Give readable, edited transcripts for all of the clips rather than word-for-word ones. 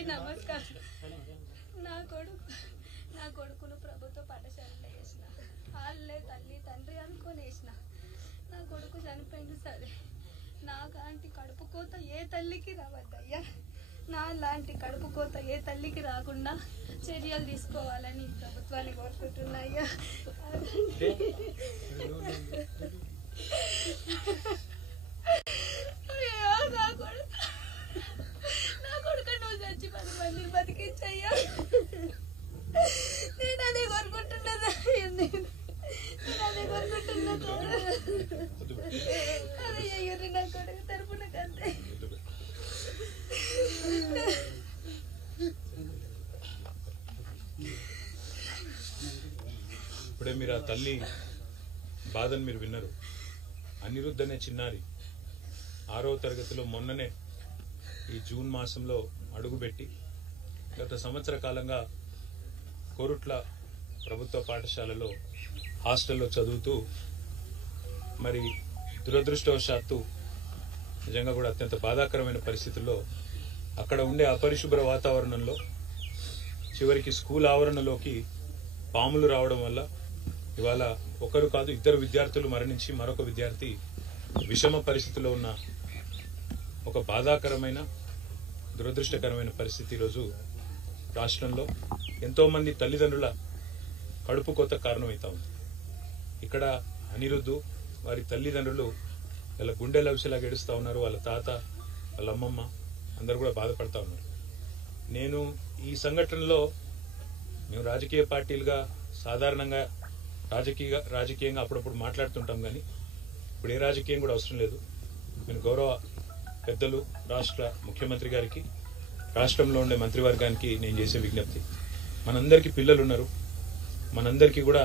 అందరికీ నమస్కారం. నా కొడుకును ప్రభుత్వ పాఠశాలలో వేసిన వాళ్ళే తల్లి తండ్రి అనుకొని వేసిన. నా కొడుకు చనిపోయింది సరే, నాలాంటి కడుపు కోత ఏ తల్లికి రావద్దయ్యా. నా లాంటి కడుపు కోత ఏ తల్లికి రాకుండా చర్యలు తీసుకోవాలని ప్రభుత్వాన్ని కోరుకుంటున్నాయ్యా. నా కొడుకు నువ్వు చచ్చి 10 మందిని బతికించయ్యా. నేను అదే కోరుకుంటున్నదా, అదే కోరుకుంటున్నా. అదే అయ్యారు నా కొడుకు తరపున కంటే. ఇప్పుడే మీరు ఆ తల్లి బాధను మీరు విన్నారు. అనిరుద్ధ్ అనే చిన్నారి 6వ తరగతిలో మొన్ననే ఈ జూన్ మాసంలో అడుగుపెట్టి గత సంవత్సర కాలంగా కోరుట్ల ప్రభుత్వ పాఠశాలలో హాస్టల్లో చదువుతూ మరి దురదృష్టవశాత్తు నిజంగా కూడా అత్యంత బాధాకరమైన పరిస్థితుల్లో అక్కడ ఉండే అపరిశుభ్ర వాతావరణంలో చివరికి స్కూల్ ఆవరణలోకి పాములు రావడం వల్ల ఇవాళ ఒకరు కాదు 2 విద్యార్థులు మరణించి మరొక విద్యార్థి విషమ పరిస్థితిలో ఉన్న ఒక బాధాకరమైన దురదృష్టకరమైన పరిస్థితి ఈరోజు రాష్ట్రంలో ఎంతో మంది తల్లిదండ్రుల కడుపు కోత కారణమవుతా ఉంది. ఇక్కడ అనిరుద్ధు వారి తల్లిదండ్రులు వాళ్ళ గుండె లవిసలాగా ఏడుస్తూ ఉన్నారు. వాళ్ళ తాత, వాళ్ళ అమ్మమ్మ అందరూ కూడా బాధపడతా ఉన్నారు. నేను ఈ సంఘటనలో మేము రాజకీయ పార్టీలుగా సాధారణంగా రాజకీయంగా అప్పుడప్పుడు మాట్లాడుతుంటాం, కానీ ఇప్పుడు ఏ రాజకీయం కూడా అవసరం లేదు. నేను గౌరవ పెద్దలు రాష్ట్ర ముఖ్యమంత్రి గారికి, రాష్ట్రంలో ఉండే మంత్రివర్గానికి నేను చేసే విజ్ఞప్తి, మనందరికీ పిల్లలు ఉన్నారు, మనందరికీ కూడా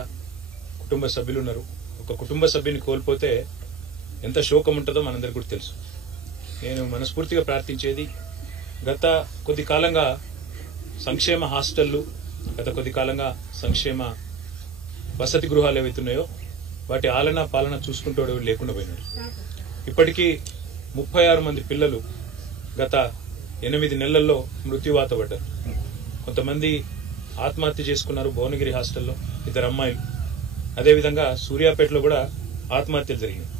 కుటుంబ సభ్యులు ఉన్నారు. ఒక కుటుంబ సభ్యుని కోల్పోతే ఎంత శోకం ఉంటుందో మనందరికీ కూడా తెలుసు. నేను మనస్ఫూర్తిగా ప్రార్థించేది, గత కొద్ది కాలంగా సంక్షేమ హాస్టళ్లు, గత కొద్ది కాలంగా సంక్షేమ వసతి గృహాలు ఏవైతున్నాయో వాటి ఆలన పాలన చూసుకుంటూ లేకుండా పోయినాడు. ఇప్పటికీ 36 మంది పిల్లలు గత 8 నెలల్లో మృత్యువాత పడ్డారు. కొంతమంది ఆత్మహత్య చేసుకున్నారు భువనగిరి హాస్టల్లో, 2 అమ్మాయిలు. అదేవిధంగా సూర్యాపేటలో కూడా ఆత్మహత్యలు జరిగినాయి.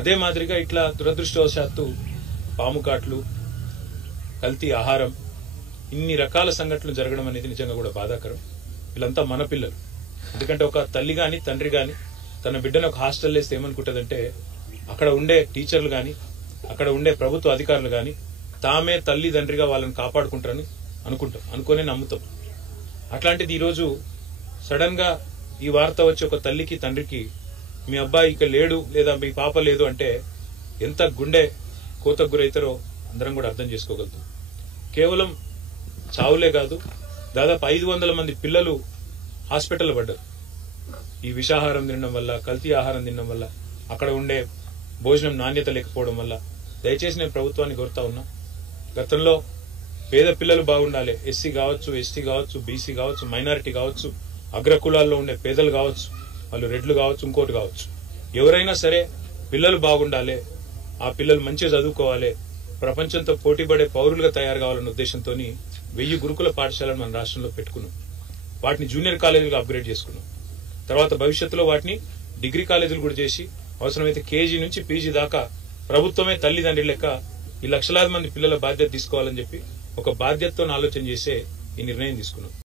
అదే మాదిరిగా ఇట్లా దురదృష్టవశాత్తు పాము కాట్లు, కల్తీ ఆహారం, ఇన్ని రకాల సంఘటనలు జరగడం అనేది నిజంగా కూడా బాధాకరం. వీళ్ళంతా మన పిల్లలు. ఎందుకంటే ఒక తల్లి గాని తండ్రి గాని తన బిడ్డను ఒక హాస్టల్ వేస్తే ఏమనుకుంటుందంటే అక్కడ ఉండే టీచర్లు గాని అక్కడ ఉండే ప్రభుత్వ అధికారులు గాని తామే తల్లి తండ్రిగా వాళ్ళని కాపాడుకుంటారని అనుకునే నమ్ముతాం. అట్లాంటిది ఈరోజు సడన్ గా ఈ వార్త వచ్చి ఒక తల్లికి తండ్రికి మీ అబ్బాయి ఇక లేడు లేదా మీ పాప లేదు అంటే ఎంత గుండె కోతకు గురైతారో అందరం కూడా అర్థం చేసుకోగలుగుతాం. కేవలం చావులే కాదు, దాదాపు 500 మంది పిల్లలు హాస్పిటల్ పడ్డారు. ఈ విషాహారం తినడం వల్ల, కల్తీ ఆహారం తినడం వల్ల, అక్కడ ఉండే భోజనం నాణ్యత లేకపోవడం వల్ల. దయచేసి నేను ప్రభుత్వాన్ని కోరుతా ఉన్నా, గతంలో పేద పిల్లలు బాగుండాలి, ఎస్సీ కావచ్చు, ఎస్టీ కావచ్చు, బీసీ కావచ్చు, మైనారిటీ కావచ్చు, అగ్రకులాల్లో ఉండే పేదలు కావచ్చు, వాళ్ళు రెడ్లు కావచ్చు, ఇంకోటి కావచ్చు, ఎవరైనా సరే పిల్లలు బాగుండాలి, ఆ పిల్లలు మంచిగా చదువుకోవాలి, ప్రపంచంతో పోటీపడే పౌరులుగా తయారు కావాలన్న ఉద్దేశంతో 1000 గురుకుల పాఠశాలను మన రాష్ట్రంలో పెట్టుకున్నాం. వాటిని జూనియర్ కాలేజీలుగా అప్గ్రేడ్ చేసుకున్నాం. తర్వాత భవిష్యత్తులో వాటిని డిగ్రీ కాలేజీలు కూడా చేసి అవసరమైతే కేజీ నుంచి పీజీ దాకా ప్రభుత్వమే తల్లిదండ్రి లెక్క ఈ లక్షలాది మంది పిల్లల బాధ్యత తీసుకోవాలని చెప్పి ఒక బాధ్యతతో ఆలోచన చేసే ఈ నిర్ణయం తీసుకున్నాం.